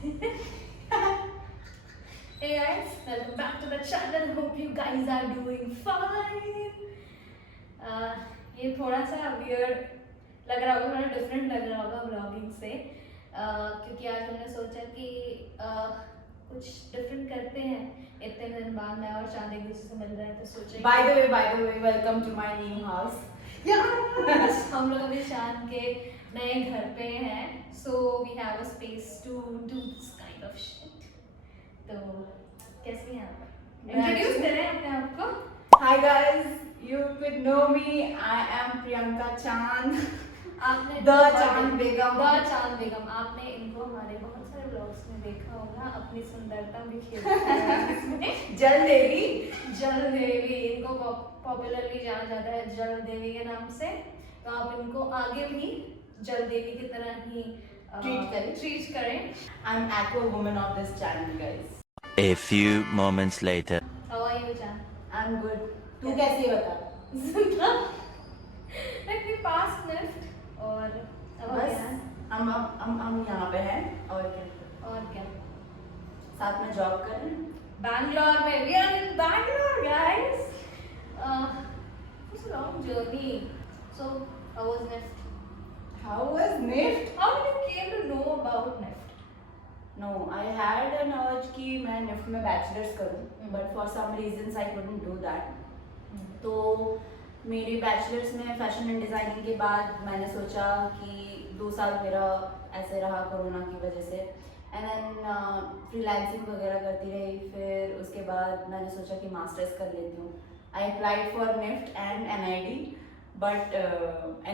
Hey guys, welcome back to the channel. Hope you guys are doing fine. ये थोड़ा सा weird लग रहा होगा, थोड़ा different लग रहा होगा vlogging से, क्योंकि आज हमने सोचा कि कुछ different करते हैं. इतने दिन बाद मैं और चांद एक दूसरे से मिल रहे हैं तो सोचे. By the way, welcome to my new house. हम लोग अभी चांद के नए घर पे हैं, so we have a space to do this kind of shit. तो कैसी हैं आप? इंट्रोड्यूस करें अपने आप को. Hi guys, you could know me. I am Priyanka Chand. आपने The Chand Begum. The Chand Begum. आपने इनको हमारे बहुत सारे ब्लॉग्स में देखा होगा. अपनी सुंदरता बिखेरती है इसमें. जल देवी. जल देवी, इनको पॉपुलरली जाना जाता है जल देवी के नाम से. तो आप इनको आगे भी जल देवी की तरह ही ट्रीट करें. I'm aqua woman of this channel, guys. A few moments later. How are you, Chan? I'm good. तू कैसी है बता? Like we passed Nift और अब बस क्या? हम यहाँ पे हैं और क्या? और क्या? साथ में जॉब कर रहे हैं. Bangalore में. We are in Bangalore, guys. It's a long journey. So how was Nift? How was Nift? How did you came to know about Nift? No, I had an urge कि मैं NIFT में bachelors करूँ, but for some reasons I couldn't do that. तो मेरी bachelors में fashion and designing के बाद मैंने सोचा कि 2 साल मेरा ऐसे रहा कोरोना की वजह से, एंड देन फ्रीलांसिंग वगैरह करती रही. फिर उसके बाद मैंने सोचा कि मास्टर्स कर लेती हूँ. I applied for NIFT and NID, but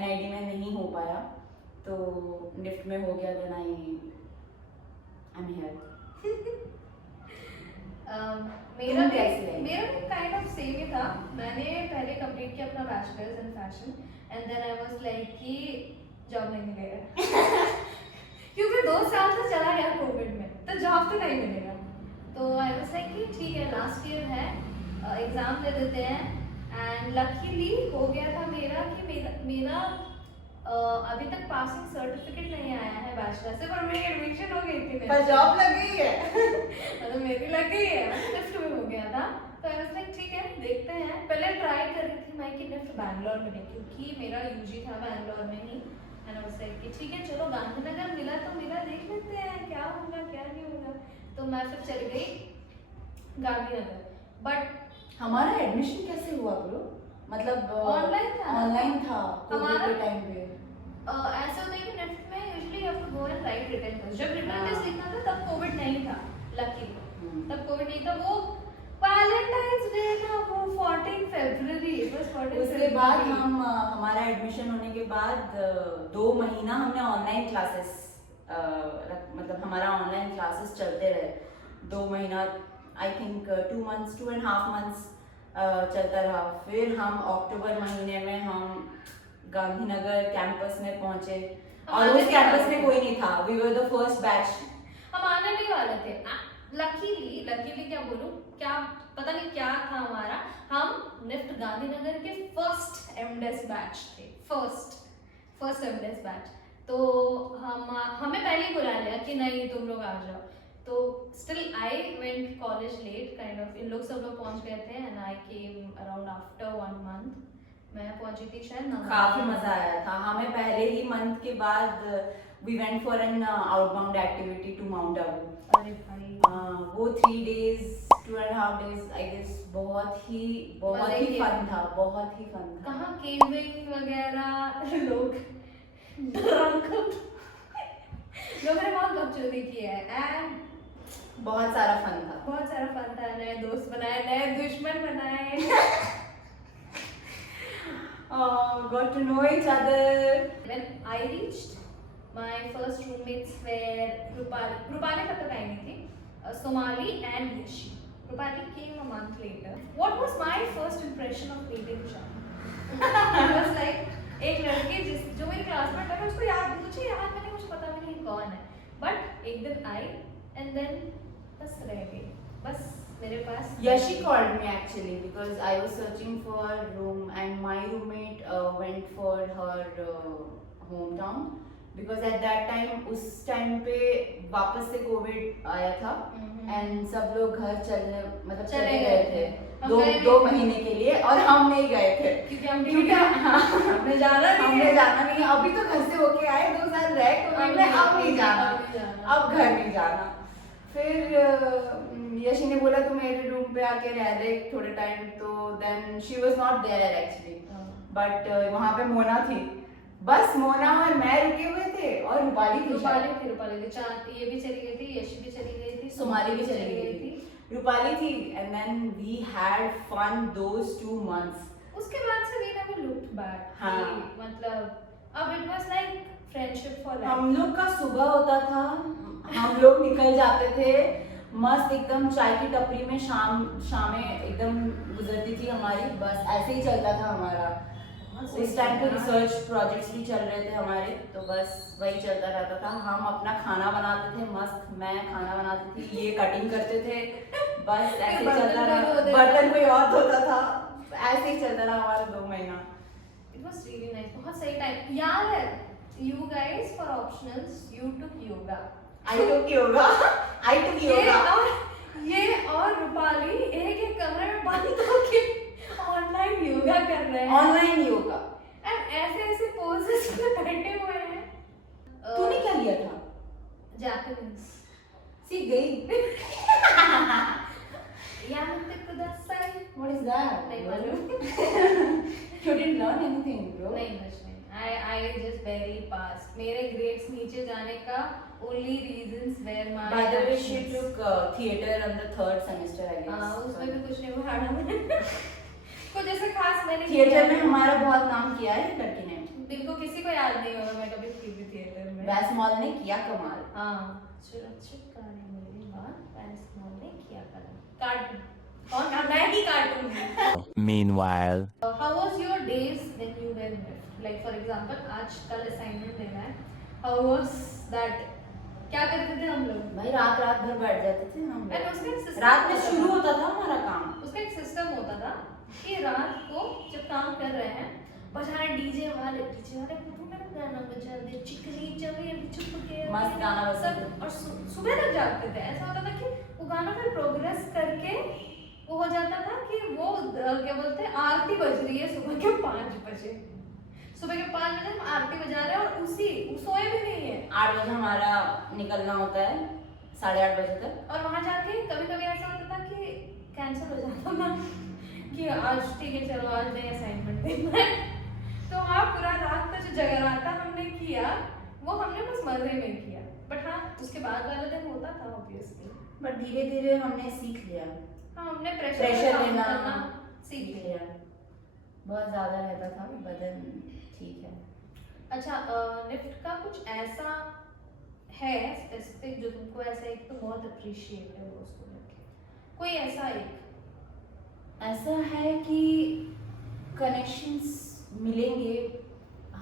NID में नहीं हो पाया, तो निफ्ट में हो गया. Then I'm here. मेरा तुम कैसी है? मेरा काइंड ऑफ सेम ही था. मैंने पहले कंप्लीट किया अपना bachelors in fashion and then I was like कि जॉब नहीं मिलेगा. क्योंकि 2 साल से चला गया कोविड में, तो जॉब तो नहीं मिलेगा. तो आई वाज लाइक कि ठीक है, लास्ट ईयर है, एग्जाम दे देते हैं. एंड लकीली हो गया था मेरा कि मेरा अभी तक पासिंग सर्टिफिकेट नहीं आया है बैचलर से, पर मेरी एडमिशन हो गई थी. पर जॉब लग गई है. मतलब मेरी लग गई है, निफ्ट में हो गया था. तो आई वाज लाइक ठीक है, देखते हैं. पहले ट्राई कर रही थी मैं कि निफ्ट बैंगलोर में, क्योंकि मेरा यूजी था बैंगलोर में ही. एंड आई वाज लाइक कि ठीक है चलो, गांधीनगर मिला तो मिला, देख लेते हैं क्या होगा क्या नहीं होगा. तो मैं फिर चली गई गांधीनगर. बट हमारा एडमिशन कैसे हुआ ब्रो? मतलब ऑनलाइन था. ऑनलाइन था हमारा कोविड के टाइम पे. ऐसा होता है कि निफ्ट में usually you have to go and write written test. जब रिटर्न टेस्ट लिखना था तब कोविड नहीं था, लकी. तब कोविड नहीं था. वो वैलेंटाइंस डे था, वो 14 फरवरी. बस 14 उसके बाद हम हमारा एडमिशन होने के बाद 2 महीना हमने ऑनलाइन क्लासेस, मतलब हमारा ऑनलाइन क्लासेस चलते रहे 2 महीना. आई थिंक 2 months 2.5 months चलता रहा. फिर हम अक्टूबर महीने में हम गांधीनगर कैंपस में पहुंचे, और उस कैंपस में कोई नहीं था. We were the first batch. हम आने नहीं वाले थे. लकीली क्या बोलूं, क्या पता नहीं क्या था हमारा. हम निफ्ट गांधीनगर के फर्स्ट एमडेस बैच थे. First MDes batch. तो हमें पहले ही बुला लिया कि नहीं तुम लोग आ जाओ. तो still I went college late kind of. इन लोग सब लोग पहुंच गए थे and I came around after 1 month. मैं पहुंची थी शायद. काफी मजा आया था. हमें पहले ही मंथ के बाद we went for an outbound activity to mount Abu. अरे भाई, वो 3 days 2.5 days आई गेस बहुत ही फन था. बहुत ही फन था. कहाँ केविंग वगैरह लोग लोगों ने बहुत बकचोदी की है एंड बहुत सारा फन था. बहुत सारा फन था. नए दोस्त बनाए, नए दुश्मन बनाए. Got to know each other. When I reached, my first roommates were Rupali तब तक आई नहीं थी, Somali and Yashi. Rupali came a month later. What was my first impression of meeting Shah? It was like एक लड़की जो मेरी classmate है, मुझे याद मैंने कुछ पता भी नहीं कौन है. बट एक दिन आई एंड देन बस रह गई. बस मेरे पास. Yashi called me actually because I was searching for a room and my roommate went for her hometown because at that time उस टाइम पे वापस से कोविड आया था एंड सब लोग घर चलने मतलब चले गए थे हम दो गए दो नहीं थे। महीने के लिए और हम नहीं गए थे क्योंकि हम क्योंकि हाँ, हमने जाना नहीं हमने है। जाना नहीं है अभी तो घर से होके आए 2 साल रह कोविड में अब नहीं जाना अब घर नहीं जाना फिर यशी ने बोला तू मेरे रूम पे आके रह ले थोड़े टाइम तो then she was not there actually but वहाँ पे मोना थी बस मोना और मैं रुके हुए थे और रूपाली थी शायद। रूपाली थी चार ये भी चली गई थी यशी भी चली गई थी सोमाली भी चली गई थी रूपाली थी and then we had fun those 2 months उसके बाद से वी नेवर लुक्ड बैक हाँ। मतलब अब it was like friendship for life हम लोग का सुबह होता था हम लोग निकल जाते थे मस्त एकदम चाय की टपरी में शामें एकदम गुजरती थी हमारी बस ऐसे ही चलता था हमारा उस टाइम पे रिसर्च प्रोजेक्ट्स भी चल रहे थे हमारे तो बस वही चलता रहता था हम अपना खाना बनाते थे मस्त मैं खाना बनाती थी ये कटिंग करते थे बस ऐसे ही चलता रहा बर्तन कोई और धोता था ऐसे ही चलता रहा हमारा 2 महीना इट वाज रियली नाइस बहुत सही टाइम याद है you guys for optionals you took yoga I took yoga ये और रूपाली एक कमरे में बंद होके ऑनलाइन योगा कर रहे हैं ऑनलाइन योगा एंड ऐसे पोजेस में बैठे हुए हैं तूने क्या लिया था जापानीज सीख गई यामते कुदासाई व्हाट इज दैट नहीं मालूम you didn't learn anything bro नहीं कुछ नहीं आई जस्ट वेरी पास मेरे ग्रेड्स नीचे जाने का only reasons were my by the way she actions. took theater on the 3rd semester I guess उसमें भी कुछ नहीं पढ़ा मैंने कुछ ऐसा खास मैंने थिएटर में हमारा बहुत नाम किया है लड़की ने बिल्कुल किसी को याद नहीं होगा मैं कभी थी भी थिएटर में वैस मॉल ने किया कमाल हाँ सुरक्षित करने मेरी बात वैस मॉल ने किया कार्टून कौन था मैं ही cartoon Meanwhile, how was your days when you were left like for example आज कल असाइनमेंट देना है how was that क्या करते थे हम लोग भाई रात भर बैठ जाते थे हम And उसका एक system रात में होता शुरू था। होता था हमारा काम उसका एक सिस्टम होता था कि रात को जब काम कर रहे हैं बजाए डीजे वाले पूरा मेरा गाना बजा दे चिकनी चली चुप के मस्त गाना बजता सब और सुबह तक जागते थे ऐसा होता था कि वो गाना फिर प्रोग्रेस करके वो हो जाता था कि वो क्या बोलते हैं आरती बज रही है सुबह के 5 बजे सुबह के 5 बजे हम आरती बजा रहे हैं और उसी सोए भी नहीं है 8 बजे हमारा निकलना होता है 8:30 बजे तक और वहां जाके कभी कभी ऐसा होता था कि कैंसिल हो जाता था कि आज ठीक है चलो आज नहीं असाइनमेंट देना है तो हाँ पूरा रात का जो जगराता हमने किया वो हमने बस मजे में किया बट हाँ उसके बाद वाला दिन होता था ऑब्वियसली बट धीरे धीरे हमने सीख लिया हाँ हमने प्रेशर प्रेशर लेना लेना सीख लिया बहुत ज्यादा रहता था बदन ठीक है अच्छा निफ्ट का कुछ ऐसा है स्पेसिफिक जो तुमको ऐसा एक तो बहुत अप्रिशिएट है वो उसको लेके कोई ऐसा एक ऐसा है कि कनेक्शंस मिलेंगे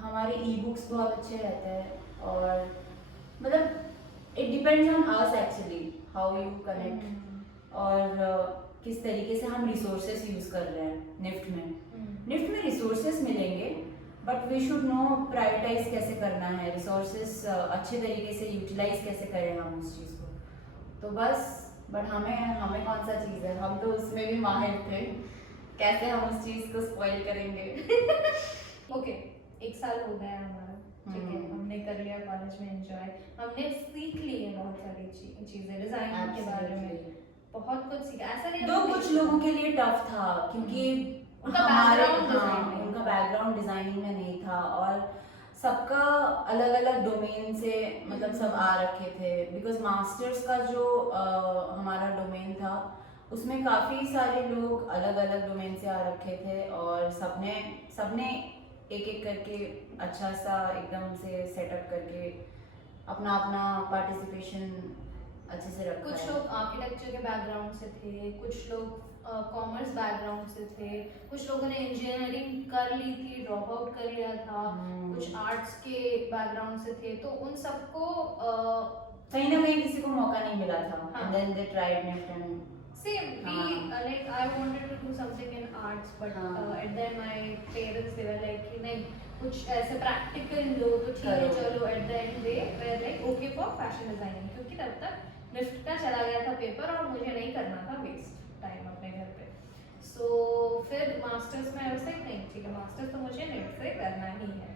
हमारे ई बुक्स बहुत अच्छे रहते हैं और मतलब it depends on us actually how you connect और किस तरीके से हम रिसोर्सेस यूज कर रहे हैं निफ्ट में रिसोर्सेस मिलेंगे but we should know prioritise कैसे करना है रिसोर्सेस अच्छे तरीके से यूटिलाइज कैसे करें हम उस चीज़ को तो बस बट हमें कौन सा चीज़ है हम तो उसमें भी माहिर थे कैसे हम उस चीज़ को स्पॉइल करेंगे ओके 1 साल हो गया हमारा ठीक है हमने कर लिया कॉलेज में एंजॉय हमने सीख ली है बहुत सारी चीजें डिजाइन के बारे में बहुत कुछ सीखा ऐसा नहीं तो कुछ लोगों के लिए टफ था क्योंकि उनका बैकग्राउंड डिजाइनिंग में नहीं था और सबका अलग अलग डोमेन से मतलब सब आ रखे थे बिकॉज मास्टर्स का जो हमारा डोमेन था उसमें काफ़ी सारे लोग अलग अलग डोमेन से आ रखे थे और सबने एक एक करके अच्छा सा एकदम से सेटअप करके अपना अपना पार्टिसिपेशन अच्छे से रखा कुछ लोग आर्किटेक्चर के बैकग्राउंड से थे कुछ लोग कॉमर्स बैकग्राउंड से थे कुछ लोगों ने इंजीनियरिंग कर ली थी ड्रॉप आउट कर लिया था कुछ आर्ट्स के बैकग्राउंड से थे तो उन सबको कहीं ना कहीं किसी को मौका नहीं मिला था and then they tried next and same we like I wanted to do something in arts but at then my parents they were like कि नहीं कुछ ऐसे प्रैक्टिकल लो तो ठीक है, करो। चलो at the and they were like okay for fashion designing, क्योंकि तब तक निफ्ट का चला गया था पेपर और मुझे नहीं करना था वेस्ट टाइम अपने घर पे। सो फिर मास्टर्स में ऐसा ही नहीं, ठीक है मास्टर्स तो मुझे नेट से करना ही है,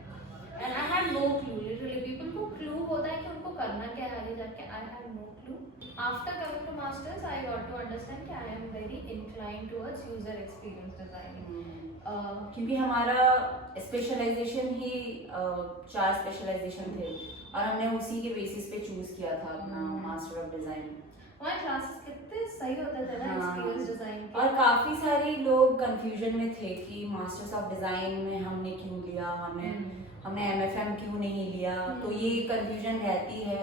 and I had no clue. Literally people को क्लू होता है कि उनको करना क्या है आगे जाके, I had no clue. After coming to masters I got to understand कि I am very inclined towards user experience designing. क्योंकि हमारा स्पेशलाइजेशन ही 4 स्पेशलाइजेशन थे और हमने उसी के बेसिस पे चूज किया था अपना मास्टर ऑफ डिजाइन। हमारे क्लासेस कितने सही होते थे ना हाँ। एक्सपीरियंस डिजाइन के। और काफी सारे लोग कंफ्यूजन में थे कि मास्टर्स ऑफ डिजाइन में हमने क्यों लिया, हमने एमएफएम क्यों नहीं लिया। तो ये कंफ्यूजन रहती है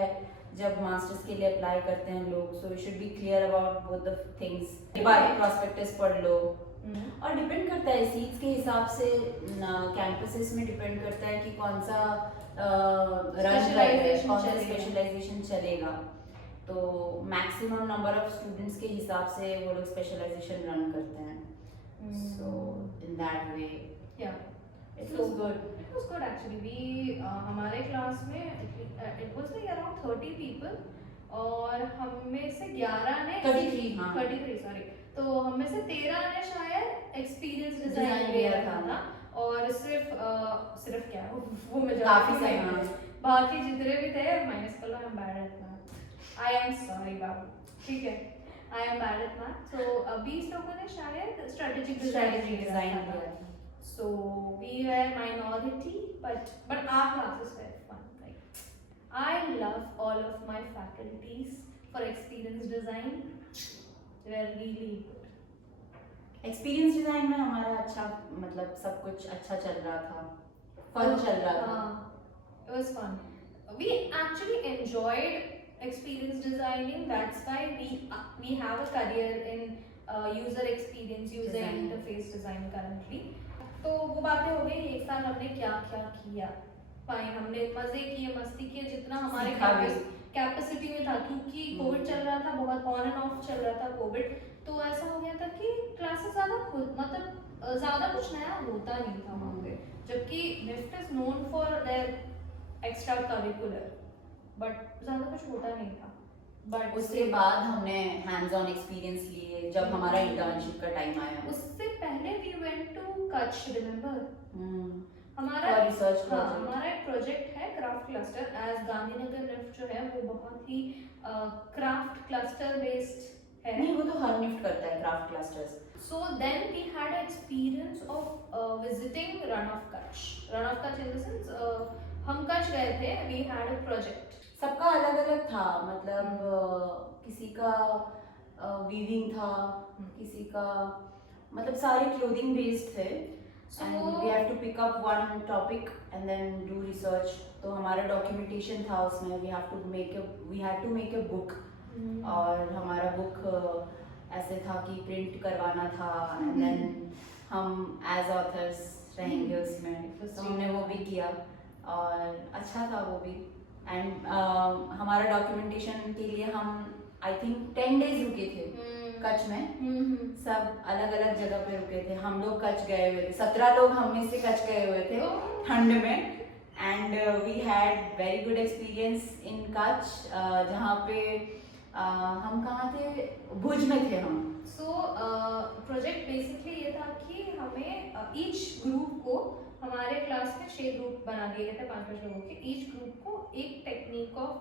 जब मास्टर्स के लिए अप्लाई करते हैं लोग। So you should be clear about both the things. एक बार प्रोस्पेक्टस पढ़ लो, और डिपेंड करता है सीट्स के हिसाब से, कैंपसेस में डिपेंड करता है कि कौन सा स्पेशलाइजेशन चलेगा। तो मैक्सिमम नंबर ऑफ स्टूडेंट्स के हिसाब से वो लोग स्पेशलाइजेशन रन करते हैं। So in that way yeah it was good. it was good actually we हमारे क्लास में it was like around 30 people और हम में से 11 ने 33 हाँ 33 सॉरी, तो हम में से 13 ने शायद एक्सपीरियंस Design डिजाइन लिया लिया था। था, और सिर्फ क्या वो मैं काफी सही हाँ। बाकी जितने भी थे माइनस कर लो, I am bad at math, I am sorry बाबू, ठीक है I am bad at math. तो 20 लोगों ने शायद स्ट्रेटेजिक डिजाइन डिजाइन लिया था। लिया था। So we were minority, but our classes were fun. Like I love all of my faculties for experience design. They were really good. Experience design में हमारा अच्छा, मतलब सब कुछ अच्छा चल रहा था, फन चल रहा था। It was fun. We actually enjoyed experience designing. That's why we have a career in user experience, user Design. interface design currently. तो वो बातें हो गई, एक साल हमने क्या क्या किया, फाइन हमने मजे किए मस्ती किए जितना हमारे कैपेसिटी में था, क्योंकि कोविड चल रहा था, बहुत ऑन एंड ऑफ चल रहा था कोविड। तो ऐसा हो गया था कि क्लासेस ज़्यादा मतलब ज़्यादा कुछ नया होता नहीं था वहाँ पे, जबकि NIFT is known for their extracurricular, but ज़्यादा कुछ होता नहीं था। बट उसके बाद हमने हैंड्स ऑन एक्सपीरियंस लिए जब हमारा इंटर्नशिप का टाइम आया। उससे पहले we went to Kutch, remember हमारा For research हाँ project. हमारा एक प्रोजेक्ट है craft cluster. As Gandhinagar NIFT जो है वो बहुत ही क्राफ्ट क्लस्टर बेस्ड है। नहीं, वो तो हर निफ्ट करता है craft clusters. So then we had an experience of visiting Run of Kutch. Run of Kutch in the sense हम कच्छ गए थे, we had a project. सबका अलग अलग था, मतलब किसी का वीविंग था, किसी का मतलब सारे क्लोथिंग बेस्ड थे। and we have to pick up one topic and then do research। तो हमारा डॉक्यूमेंटेशन था उसमें, we had to make a book। और हमारा बुक ऐसे था कि प्रिंट करवाना था, and then हम एज ऑथर्स रहेंगे उसमें, तो हमने वो भी किया और अच्छा था वो भी। एंड हमारा डॉक्यूमेंटेशन के लिए हम आई थिंक 10 days रुके थे कच्छ में। सब अलग अलग जगह पे रुके थे। हम लोग कच्छ गए हुए थे, 17 लोग हम में से कच्छ गए हुए थे ठंड में। And we had very good experience in Kutch, जहाँ पे हम कहाँ थे, भुज में थे हम। सो प्रोजेक्ट बेसिकली ये था कि हमें ईच ग्रुप को, हमारे क्लास में 6 ग्रुप बना दिए गए थे 5-5 लोगों के, ईच ग्रुप को एक टेक्निक ऑफ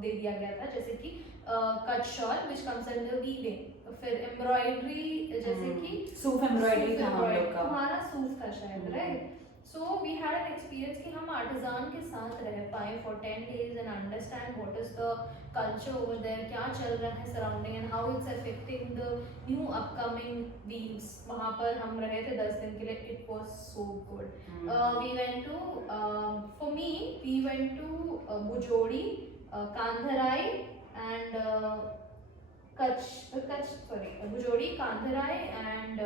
दे दिया गया था, जैसे कि cut shawl which comes under weaving, फिर एम्ब्रॉयडरी जैसे कि सूफ एम्ब्रॉयडरी था हम लोग का, हमारा सूफ था शायद, right. So we had an experience कि हम आर्टिजान के साथ रह पाए for 10 days and understand what is the culture over there, क्या चल रहा है surrounding and how it's affecting the new upcoming weaves. वहाँ पर हम रहे थे 10 दिन के लिए, it was so good. We went to for me we went to Bujodi, Kandhrai and Bujodi, Kandhrai and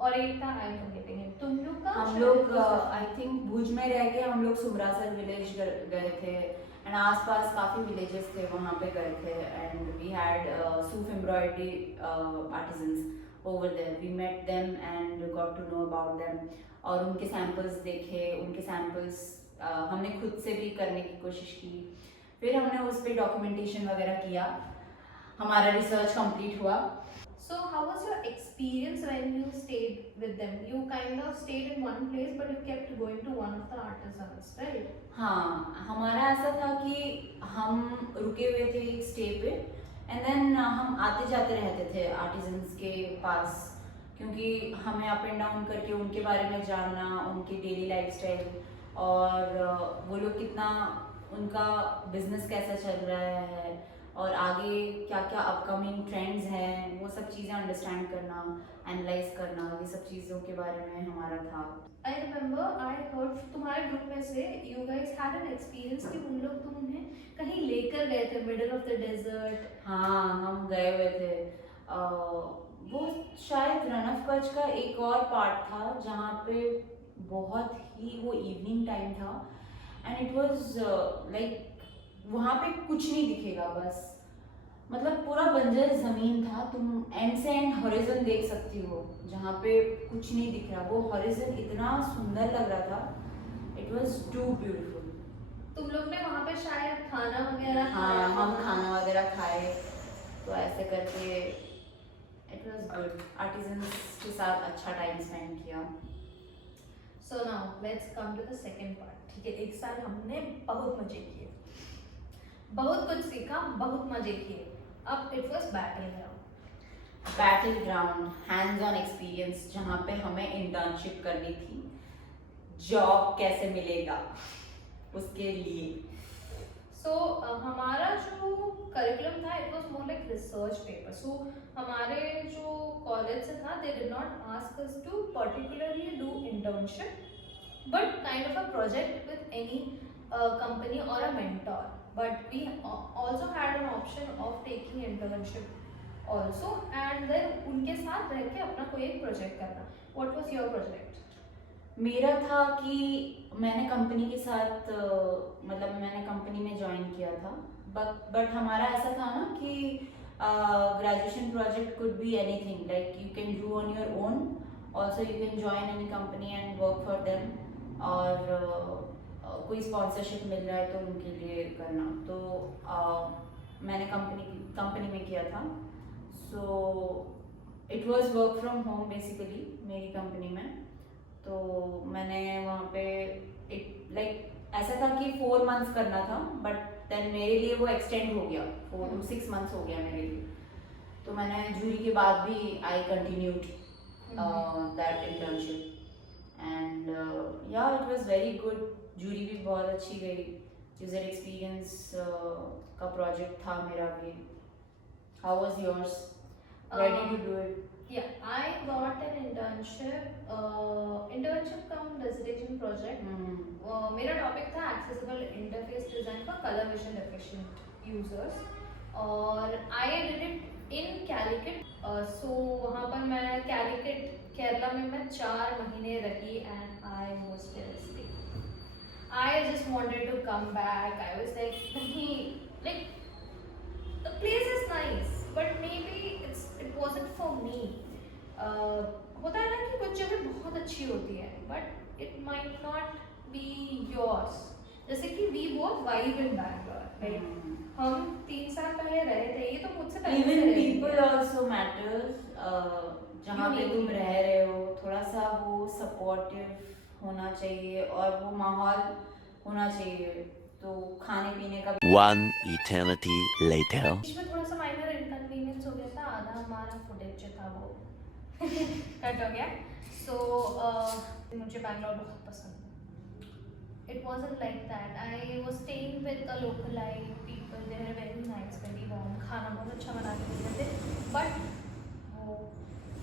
और एक था आई एम फॉरगेटिंग इट। तुम लोग का हम लोग आई थिंक भुज में रह के हम लोग सुमरासर विलेज गए थे, एंड आसपास काफी विलेजेस थे वहाँ पे गए थे। एंड वी हैड सूफ embroidery artisans, over there. We met them and got to know about them. और उनके सैम्पल्स देखे, उनके सैम्पल्स हमने खुद से भी करने की कोशिश की. फिर हमने उस पर डॉक्यूमेंटेशन वगैरह किया. हमारा रिसर्च कंप्लीट हुआ. So how was your experience when you stayed with them? You kind of stayed in one place, but you kept going to one of the artisans, right? हाँ, हमारा ऐसा था कि हम रुके हुए थे एक स्टे पे एंड देन हम आते जाते रहते थे आर्टिजन्स के पास, क्योंकि हमें अप एंड डाउन करके उनके बारे में जानना, उनकी डेली लाइफस्टाइल और वो लोग कितना, उनका बिजनेस कैसा चल रहा है और आगे क्या क्या अपकमिंग ट्रेंड्स हैं, वो सब चीज़ें अंडरस्टैंड करना, एनालाइज करना, ये सब चीज़ों के बारे में हमारा था. I remember I heard तुम्हारे ग्रुप में से you guys had an experience कि उन लोग तुम्हें कहीं लेकर गए थे middle of the desert. हाँ, हम गए हुए थे. वो शायद रन ऑफ कच्छ का एक और पार्ट था जहाँ पे बहुत ही वो इवनिंग टाइम था एंड इट वाज लाइक वहाँ पे कुछ नहीं दिखेगा, बस मतलब पूरा बंजर ज़मीन था. तुम एंड से एंड हॉरिजन देख सकती हो जहाँ पे कुछ नहीं दिख रहा. वो हॉरिजन इतना सुंदर लग रहा था. It was too beautiful. तुम लोग ने वहाँ पे शायद खाना वगैरह हाँ, खाया हम होगा। खाना वगैरह खाए, तो ऐसे करके इट वाज गुड. आर्टिजन्स के साथ अच्छा टाइम स्पेंड किया. So now let's come to the second part. ठीक है, एक साल हमने बहुत मजे किए, बहुत कुछ सीखा, बहुत मजे किए. अब it was battleground. Battle ground, hands on experience, जहाँ पे हमें इंटर्नशिप करनी थी. जॉब कैसे मिलेगा उसके लिए. So हमारा जो करिकुलम था it was more like research paper. So हमारे जो कॉलेज से था they did not ask us to particularly do internship, but kind of a project with any company or a mentor. But we also had an option of taking internship also, and then उनके साथ रह के अपना कोई एक project करना. What was your project? मेरा था कि मैंने कंपनी के साथ मतलब मैंने कंपनी में ज्वाइन किया था, बट हमारा ऐसा था ना कि graduation project could be anything, like you can do on your own, also you can join any company and work for them, और कोई स्पॉन्सरशिप मिल रहा है तो उनके लिए करना. तो मैंने कंपनी में किया था. So it was work from home basically मेरी कंपनी में. तो मैंने वहाँ पे एक लाइक ऐसा था कि 4 months करना था, बट देन मेरे लिए वो एक्सटेंड हो गया, 4 to 6 months हो गया मेरे लिए. तो मैंने जूरी के बाद भी I continued that internship and yeah it was very good. Jury भी बहुत अच्छी गई. यूजर एक्सपीरियंस का प्रोजेक्ट था मेरा भी. How was yours? Where did you do it? Yeah, I got an internship. Internship cum dissertation project. मेरा topic था accessible interface design for color vision deficient users, और I did it in Calicut. So वहाँ पर मैं Calicut Kerala में मैं 4 महीने रही and I was devastated. I just wanted to come back. I was like नहीं, like the place is nice, but maybe it wasn't for me. होता है ना कि कुछ जगह बहुत अच्छी होती है, but it might not be yours. जैसे कि we both vibe in Bangalore, right? हम 3 साल पहले रहे थे, ये तो मुझसे पहले से Even रहे people थे. also matters. जहाँ पे तुम रह रहे हो थोड़ा सा वो सपोर्टिव होना चाहिए और वो माहौल होना चाहिए. तो खाने पीने का One eternity later. बीच में थोड़ा सा माइनर इनकन्वीनियंस हो गया था. आधा हमारा फुटेज जो था वो कट हो गया. सो मुझे बैंगलोर बहुत पसंद है. It wasn't like that. I was staying with a localite people. They were very nice, very warm. खाना बहुत अच्छा बना के देते थे. But वो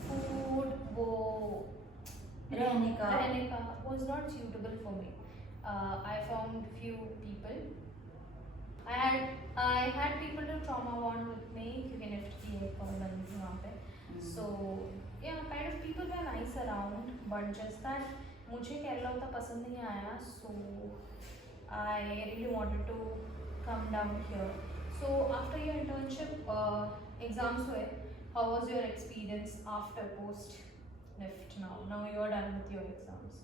food, वो रहने का was not suitable for me. I found few people. I had people to trauma bond with me. क्योंकि निफ्ट की एक और बंदी थी वहाँ पे. So yeah, kind of people were nice around, but just that मुझे केरला उतना पसंद नहीं आया. So I really wanted to come down here. So after your internship exams हुए, how was your experience after post NIFT now you're done with your exams?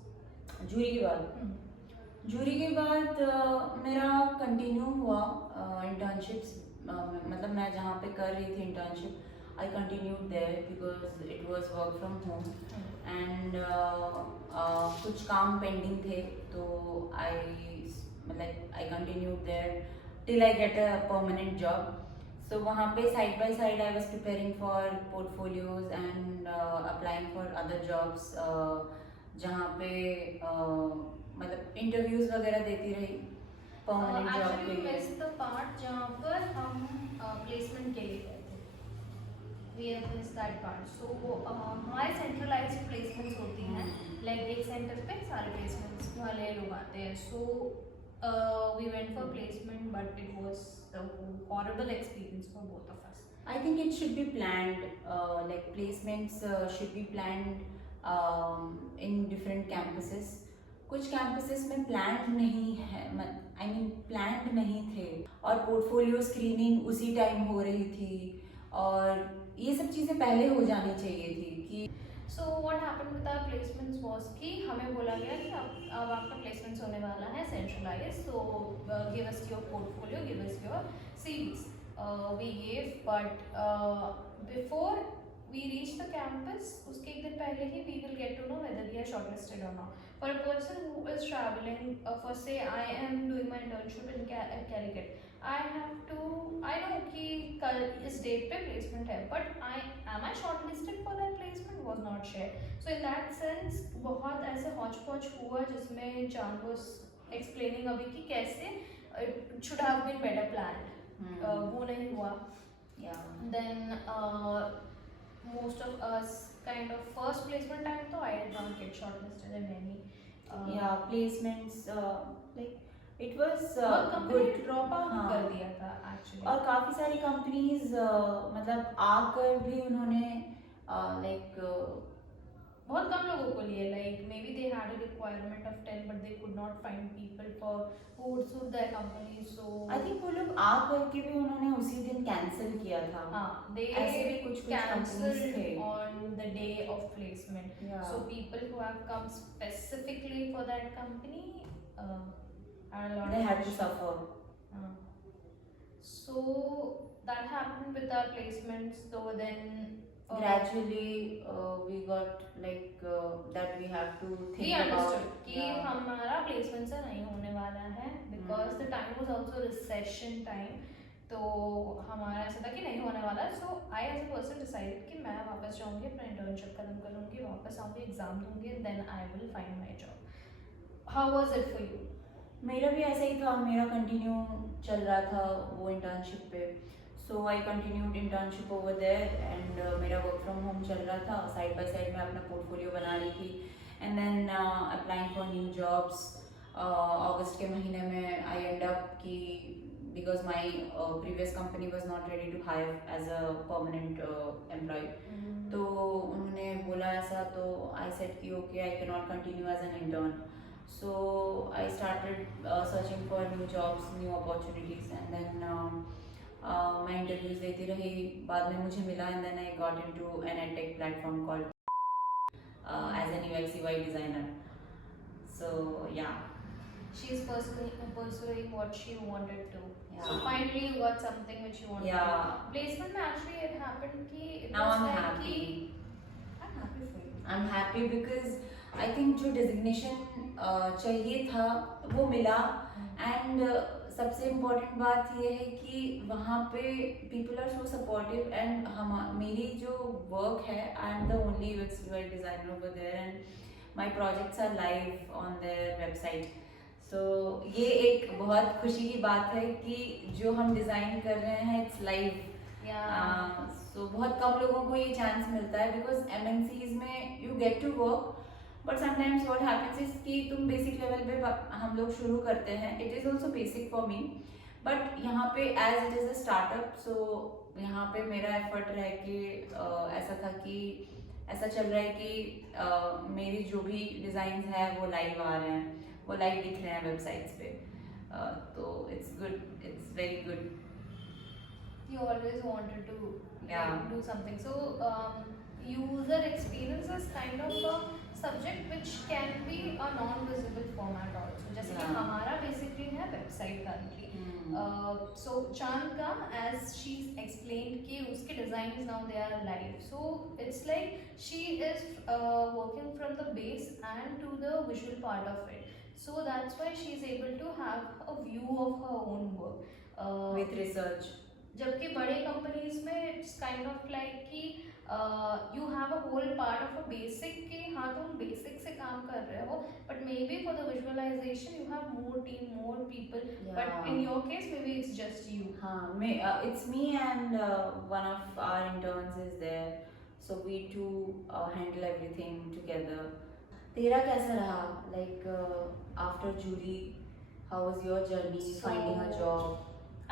Jury के बाद jury के बाद मेरा कंटिन्यू हुआ इंटर्नशिप्स, मतलब मैं जहाँ पे कर रही थी internship, I continued there because it was work from home and कुछ काम पेंडिंग थे, तो I continued there till I get a permanent job. So वहाँ पे side by side I was preparing for portfolios and applying for other jobs, जहाँ पे मतलब interviews वगैरह देती रही परमानेंट जॉब के Actually, लिए. missed the part जहाँ पर हम प्लेसमेंट के लिए गए थे. We have missed that part. So हमारे सेंट्रलाइज्ड प्लेसमेंट्स होती हैं, लाइक एक सेंटर पे सारे प्लेसमेंट्स वाले लोग आते हैं. So we went for placement, but it was a horrible experience for both of us. I think it should be planned, like placements should be planned in different campuses. कुछ campuses में planned नहीं है, I mean planned नहीं थे, और portfolio screening उसी time हो रही थी, और ये सब चीज़ें पहले हो जानी चाहिए थी कि. So what happened with our placements was कि हमें बोला गया कि अब आपका placements होने वाला है centralized, so give us your portfolio, give us your CVs. We gave, but before we reach the campus, उसके एक दिन पहले ही we will get to know whether we are shortlisted or not. For a person who is traveling, for say I am doing my internship in Calicut, I know कि कल इस date पे placement है, but am I shortlisted for that placement was not shared. So in that sense बहुत ऐसे hodgepodge हुआ, जिसमें Chan was explaining अभी कि कैसे it should have been better planned. वो नहीं हुआ. Yeah. Then most of us kind of first placement time तो I did not get shortlisted in any. Yeah, placements like it was बहुत company good. Drop out हाँ. कर दिया था actually. और काफ़ी सारी कंपनीज मतलब आकर भी उन्होंने लाइक बहुत कम लोगों को लिए, like may be they had a requirement of 10 but they could not find people for who would suit their company. So I think वो लोग आ करके भी उन्होंने उसी दिन कैंसिल किया था. हाँ, they ऐसे भी कुछ cancelled companies थे. on the day of placement. Yeah. So people who have come specifically for that company had a lot They of had to issue. suffer. So that happened with our placements, though. Then Gradually we got like that we have to think we about. understood कि Yeah. हमारा placement से नहीं होने वाला है, because the time was also recession time. तो हमारा ऐसा था कि नहीं होने वाला. So I as a person decided कि मैं वापस जाऊँगी, अपना internship खत्म करूँगी, वापस आऊँगी, एग्जाम दूँगी, and then I will find my job. How was it for you? मेरा भी ऐसा ही था, मेरा कंटिन्यू चल रहा था वो इंटर्नशिप पे. So I continued internship over there and मेरा वर्क फ्रॉम होम चल रहा था. साइड बाय साइड मैं अपना पोर्टफोलियो बना रही थी and then applying for new jobs. अगस्त के महीने में आई एंड अप कि because my previous company was not ready to hire as a permanent employ. तो उन्होंने बोला ऐसा, तो आई सेड कि okay I can not continue as an intern. So I started searching for new jobs, new opportunities, and then मैं interviews देती रही. बाद में मुझे मिला and then I got into an edtech platform called as an UX UI designer. So yeah. She is pursuing what she wanted to. Yeah. So finally you got something which you wanted. Yeah. To. Placement में actually it happened कि it Now was I'm like happy. कि I'm happy for you. I'm happy because I think जो designation चाहिए था वो मिला. And सबसे important बात ये है कि वहाँ पे people are so supportive and मेरी जो वर्क है, I am the only UX UI designer over there and my projects are live on their website. So ये एक बहुत खुशी की बात है कि जो हम डिज़ाइन कर रहे हैं इट्स लाइव. सो बहुत कम लोगों को ये चांस मिलता है बिकॉज MNCs में you get to work, but sometimes what happens is कि तुम बेसिक लेवल पे हम लोग शुरू करते हैं. It is also basic for me, but यहाँ पे as it is a startup, so यहाँ पे मेरा एफर्ट रह के ऐसा था कि ऐसा चल रहा है कि मेरी जो भी डिज़ाइंस हैं वो लाइव आ रहे हैं, वो लाइव दिख रहे हैं वेबसाइट्स पे. तो it's good, it's very good. you always wanted to Yeah. do something. So user experience is kind of a subject which can be a non-visible format also. जैसे कि Yeah. हमारा basically है website currently. So चांद का, as she's explained कि उसके designs now they are live. So it's like she is working from the base and to the visual part of it. So that's why she is able to have a view of her own work. With research. जबकि बड़े companies में it's kind of like कि you have a whole part of a basic कि हाँ तुम basic से काम कर रहे हो, but maybe for the visualisation you have more team, more people, but in your case maybe it's just you. It's me and one of our interns is there, so we two handle everything together. तेरा कैसा रहा? Like after Julie, how was your journey finding a job?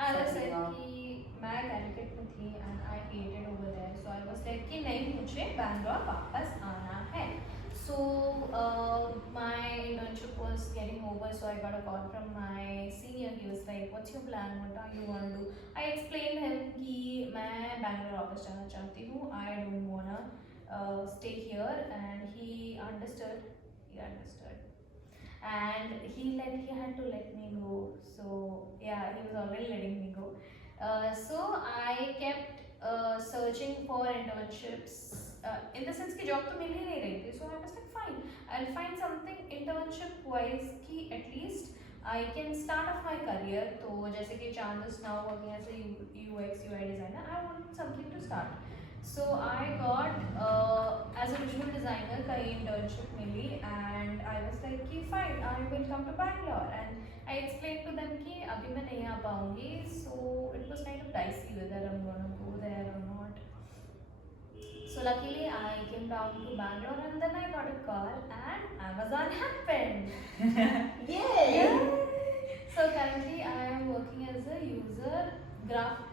As I settling said down? कि मैं कैलिकट में थी and I hated over there, so I was like कि नहीं मुझे बैंगलोर वापस आना है. So my internship was getting over, so I got a call from my senior. He was like, "What's your plan? What are you want to do?" I explained him कि मैं बैंगलोर वापस जाना चाहती हूँ. I don't wanna stay here, and he understood. He understood. And he had to let me go, so yeah, he was already letting me go. So I kept searching for internships, in the sense कि job तो मिल ही नहीं रही थी, so I was like fine, I'll find something internship wise कि at least I can start off my career. तो जैसे कि Chand is now working as a UX UI designer, I wanted something to start. So I got as a visual designer का internship milli, and I was like कि fine, I will come to Bangalore, and I explained to them कि अभी मैं नहीं आ पाऊँगी. So it was kind of dicey whether I'm gonna go there or not. So luckily I came down to Bangalore, and then I got a call and Amazon happened. Yay! So currently I am working as a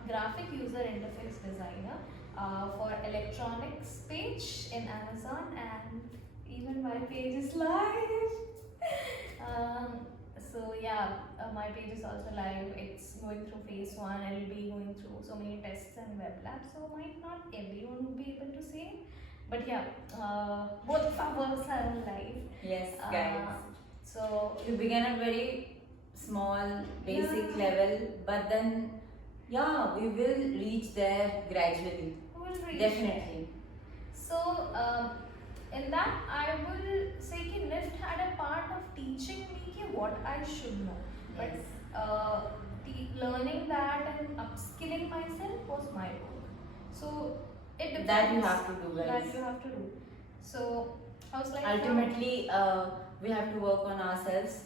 graphic user interface designer for electronics page in Amazon, and even my page is live. So yeah, my page is also live. It's going through phase 1. It'll be going through so many tests and web labs, so might not everyone will be able to see, but yeah, both of our works are live. Yes, guys. So You began at very small, basic Yeah. level, but then, yeah, we will reach there gradually. who will reach Definitely. there? So in that I will say कि NIFT had a part of teaching me कि what I should know, but learning that and upskilling myself was my work. So it depends. That you have to do, guys. That you have to do. So how's life now? Ultimately, we have to work on ourselves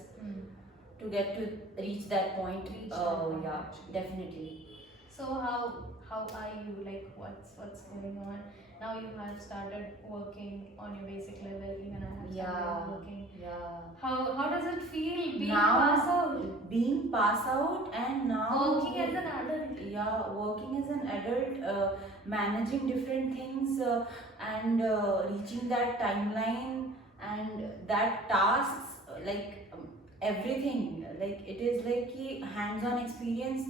to get to reach that point. Reach that point, Yeah, actually. definitely. So how are you? Like what's going on? Now you have started working on your basic level. Even I have Yeah. started working. Yeah. How does it feel being Now, pass out? being pass out and now Working as an adult. Yeah, working as an adult, managing different things, and reaching that timeline and that tasks, like everything, like it is like कि hands-on experience.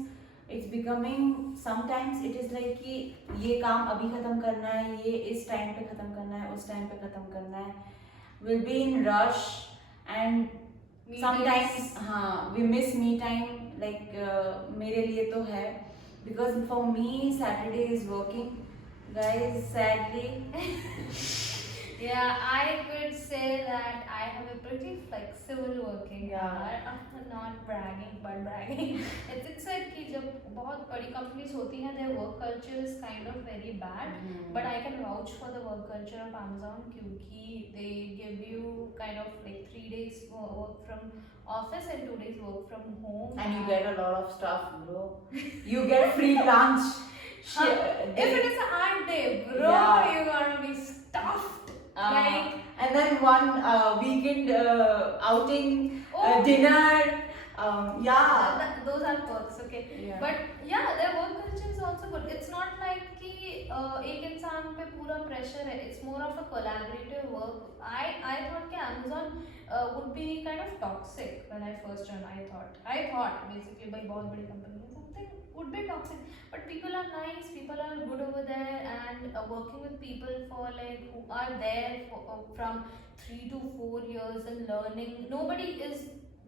It's becoming, sometimes it is like कि ये काम अभी खत्म करना है, ये इस टाइम पे खत्म करना है, उस टाइम पे खत्म करना है. We'll be in rush, and Meetings. sometimes हाँ we miss me time. Like मेरे लिए तो है, because for me Saturday is working, guys, sadly. Yeah, I could say that I have a pretty flexible working Yeah. hour. Not bragging, but bragging. It's like कि जब बहुत बड़ी companies होती हैं, their work culture is kind of very bad. But I can vouch for the work culture of Amazon क्योंकि they give you kind of like 3 days work from office and 2 days work from home. And you get a lot of stuff, bro. You get free lunch. If it is a hard day, bro, Yeah. you're gonna be stuffed. Like, and then one weekend outing, Oh. dinner. Yeah. those are perks, okay. Yeah. But yeah, their work culture is also good. It's not like कि एक इंसान पे पूरा pressure है. It's more of a collaborative work. I thought कि Amazon would be kind of toxic when I first joined. I thought basically भाई बहुत बड़ी company है, something would be toxic. But people are nice, people are good over there, and working with people for like who are there for, from 3 to 4 years and learning. Nobody is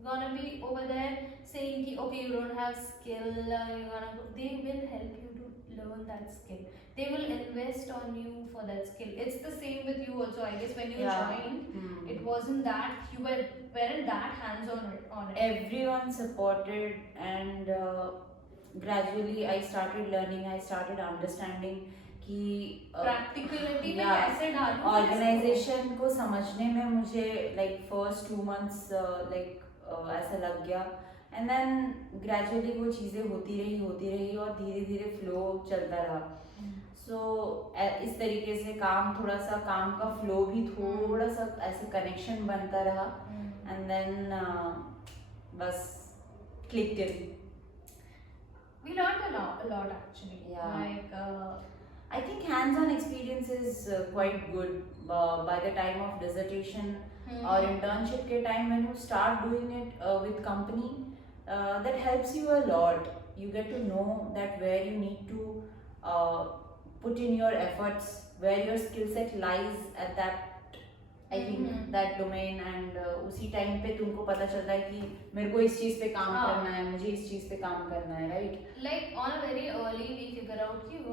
gonna be over there saying ki, okay, you don't have skill, you're gonna go. They will help you to learn that skill. They will invest on you for that skill. It's the same with you also. I guess when you joined, it wasn't that you weren't that hands on it. Everyone supported, and gradually I started learning, I started understanding कि practicality में yeah, कैसे डालूं organisation को समझने में मुझे like first 2 months like ऐसा लग गया, एंड देन ग्रेजुअली वो चीज़ें होती रही और धीरे धीरे फ्लो चलता रहा. सो इस तरीके से काम का फ्लो भी थोड़ा सा ऐसे कनेक्शन बनता रहा, एंड देन बस clicked in. We learned a lot actually. Yeah. Like I think hands-on experience is quite good by the time of dissertation or internship के time when you start doing it with company, that helps you a lot. You get to know that where you need to put in your efforts, where your skill set lies at that I think that domain, and उसी time पे तुमको पता चलता है कि मेरे को इस चीज पे काम करना है, मुझे इस चीज पे काम करना है, right? Like on a very early we figure out कि we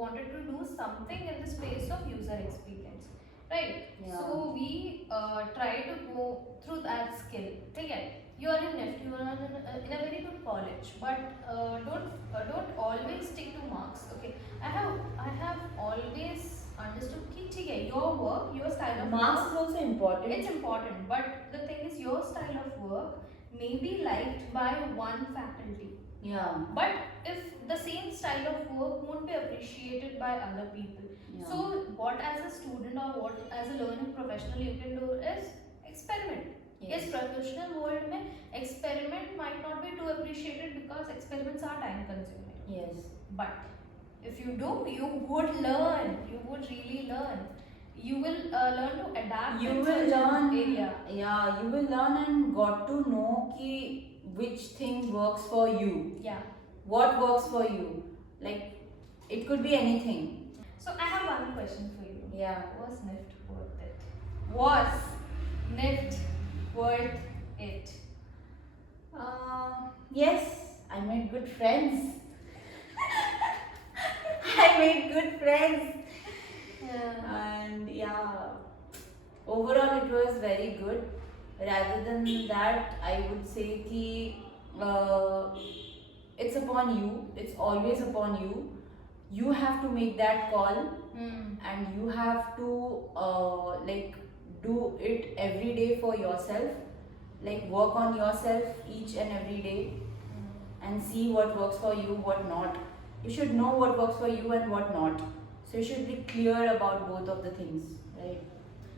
wanted to do something in the space of user experience, right? Yeah. So we try to go through that skill. ठीक है? You are in NIFT, you are in a very good college, but don't always stick to marks. Okay, I have always understood कि ठीक है, your work, your style of Marks work, is also important. it's important, but the thing is your style of work may be liked by one faculty, Yeah. but if the same style of work won't be appreciated by other people. Yeah. So what as a student or what as a learning professional you can do is experiment. Yes, professional world में experiment might not be too appreciated because experiments are time consuming. Yes. But if you do, you would learn. You would really learn. You will learn to adapt. You in will certain learn. area. Yeah, you will learn and got to know कि which thing works for you. Yeah. What works for you? Like it could be anything. So I have one question for you. Yeah. Was NIFT worth it? Was NIFT worth it? Yes, I made good friends. I made good friends. Yeah. And yeah, overall it was very good. Rather than that, I would say कि it's upon you. It's always upon you. You have to make that call, and you have to like do it every day for yourself. Like work on yourself each and every day, and see what works for you, what not. You should know what works for you and what not. So you should be clear about both of the things, right?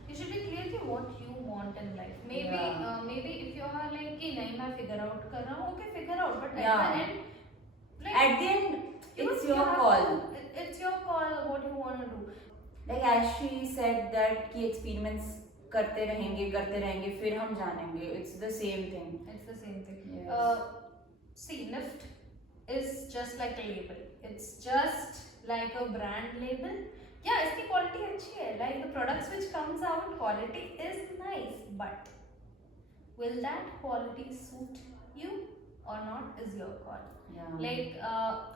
You should be clear कि what you want in life. Maybe Yeah. maybe if you are like कि नहीं मैं figure out कर रहा हूँ, okay figure out. But Yeah. at the end, like At the end, it's you your have call. It's your call what you want to do. Like as she said that कि experiments करते रहेंगे फिर हम जानेंगे. It's the same thing. It's the same thing. Yes. See, NIFT is just like a label. It's just like a brand label. Yeah, इसकी quality अच्छी है. Like the products which comes out, quality is nice. But will that quality suit you or not is your call. Yeah. Like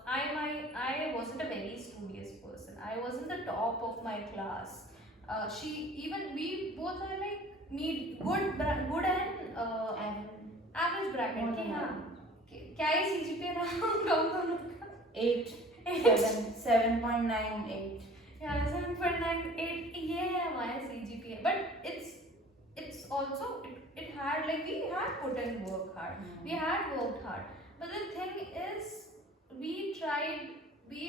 I wasn't a very studious person. I wasn't the top of my class. We both are like need good and average bracket. कि हाँ क्या ही CGPA रहा कम दोनों का 8, 7.98. Yeah, 7.98 ये है हमारा CGPA. But it's also it had like we had put in work hard. We had worked hard. But the thing is we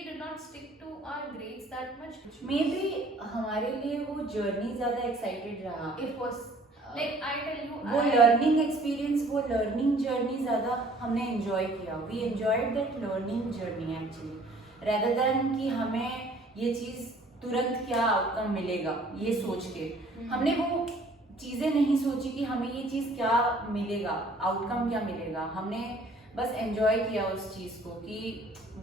did not stick to our grades that much. Maybe हमारे लिए वो journey ज़्यादा excited रहा. It was like I tell you वो learning experience, वो learning journey ज़्यादा हमने enjoy किया. We enjoyed that learning journey actually, rather than कि हमें ये चीज़ तुरंत क्या outcome मिलेगा ये सोच के. हमने वो चीज़ें नहीं सोची कि हमें ये चीज़ क्या मिलेगा, outcome क्या मिलेगा. हमने बस एंजॉय किया उस चीज को कि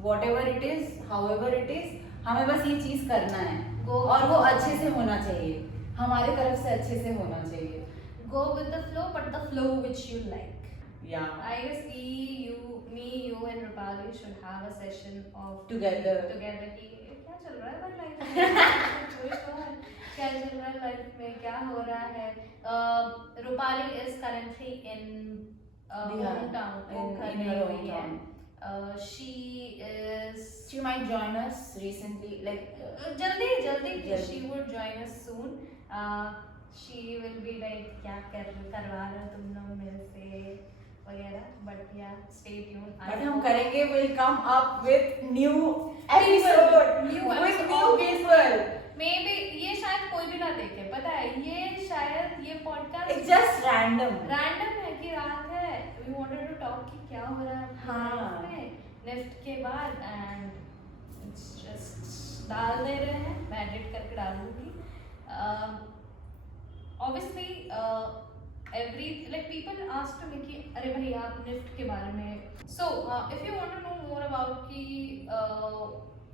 whatever it is, however it is, हमें बस ये चीज करना है और वो अच्छे से होना चाहिए, हमारे तरफ से अच्छे से होना चाहिए. Go with the flow, but the flow which you like. Yeah. I guess me, you and Rupali should have a session of Together. कि क्या चल रहा है भाई लाइफ में, क्या चल रहा है लाइफ में, क्या हो रहा है. Rupali is currently in hometown. in her hometown. She might join us recently, like जल्दी she would join us soon. She will be like क्या करवा रहे हो तुम लोग मेरे से वगैरह, but yeah, stay tuned. but हम करेंगे, will come up with new episode, with new people. Maybe ये शायद कोई भी ना देखे, पता है, ये शायद ये पॉडकास्ट It's just random है कि रात है, we wanted to talk कि क्या हो रहा है हाँ. नेफ्ट के बाद, and it's just डाल दे रहे हैं, मैं एडिट करके डालूंगी. Obviously every like people ask to me कि अरे भाई आप निफ्ट के बारे में, so if you want to know more about कि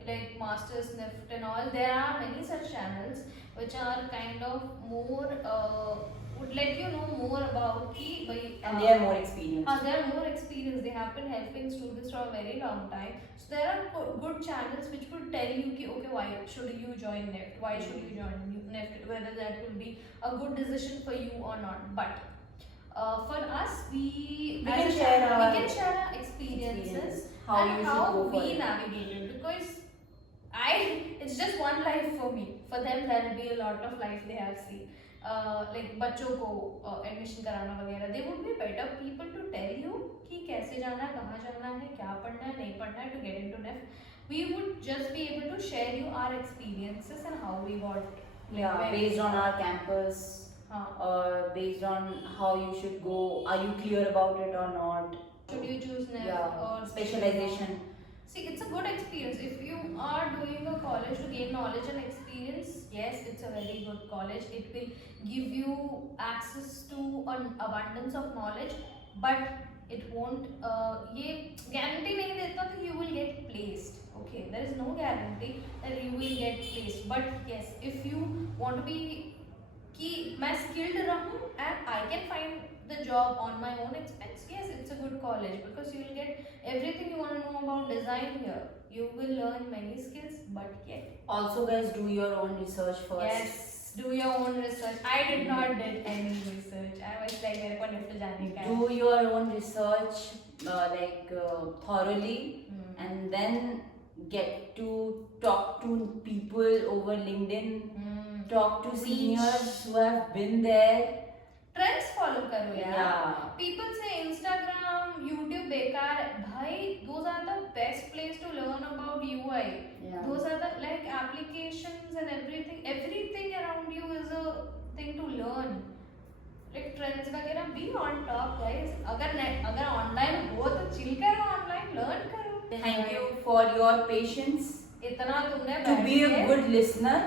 like masters nift and all, there are many such channels which are kind of more would let you know more about कि भाई and they are more experienced. they are more experienced, they have been helping students for a very long time, so there are good channels which would tell you कि okay why should you join NIFT, why should you join NIFT, whether that will be a good decision for you or not. But for us we can share our experiences how and you how should go for we it. navigated, because it's just one life for me, for them there will be a lot of life they have seen. Like बच्चों को admission कराना वगैरह, they would be better people to tell you कि कैसे जाना है, कहाँ जाना है, क्या पढ़ना है, नहीं पढ़ना है to get into NIFT. We would just be able to share you our experiences and how we got Based on our campus, or based on how you should go, are you clear about it or not, should you choose NIFT or specialization. See, it's a good experience. If you are doing a college to gain knowledge and experience, yes, it's a very good college. It will give you access to an abundance of knowledge, but it won't ये guarantee नहीं देता कि you will get placed. Okay, there is no guarantee that you will get placed. But yes, if you want to be कि मैं skilled रहूँ and I can find the job on my own expense, yes, it's a good college because you will get everything you want to know about design here. You will learn many skills, but yet Also guys, do your own research first. yes, do your own research. I did not did any research. I was like मेरे को NIFT जाने का है. Do your own research thoroughly, and then get to talk to people over LinkedIn, talk to seniors who have been there. Trends follow करो यार. Yeah. People say Instagram, YouTube बेकार है. भाई, those are the best place to learn about UI. Yeah. Those are the like applications and everything. Everything around you is a thing to learn. Like trends वगैरह, be on top guys. अगर online हो तो chill करो, online learn करो. Thank you for your patience इतना तुमने to be a good listener.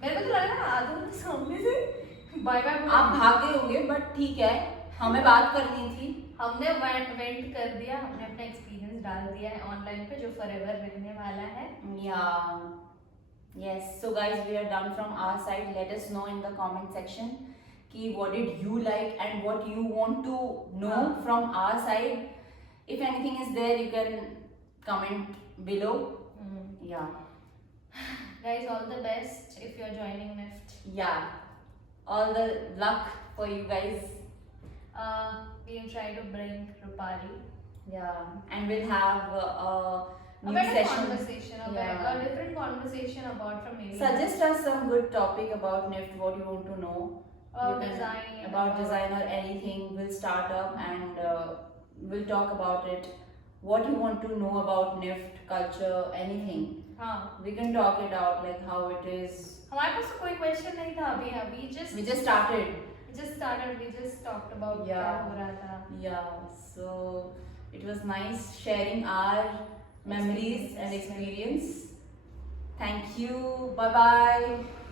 मेरे को तो लग रहा है आदमी सामने से बाय बाय आप भाग गए होंगे, बट ठीक है, हमें बात करनी थी. हमने वेंट कर दिया, हमने अपना एक्सपीरियंस डाल दिया है ऑनलाइन पे जो फॉरएवर रहने वाला है. Yeah. Yes. So guys, we are done from our side. Let us know in the comment section कि what did you like and what you want to know from our side. If anything is there, you can comment below. Yeah. Guys, all the best if you're joining NIFT. Yeah. All the luck for you guys. We'll try to bring Rupali. Yeah. And we'll have a A new better session. conversation, a different conversation about from maybe Suggest us some good topic about NIFT, what you want to know. about You can- design. About design or anything. We'll start up and we'll talk about it. What you want to know about NIFT, culture, anything. हाँ. We can talk it out, like how it is. हमारे पास तो कोई question नहीं था अभी. We We just started. We just talked about Yeah. क्या हो रहा था. Yeah. So it was nice sharing our memories and experience. Thank you. Bye bye.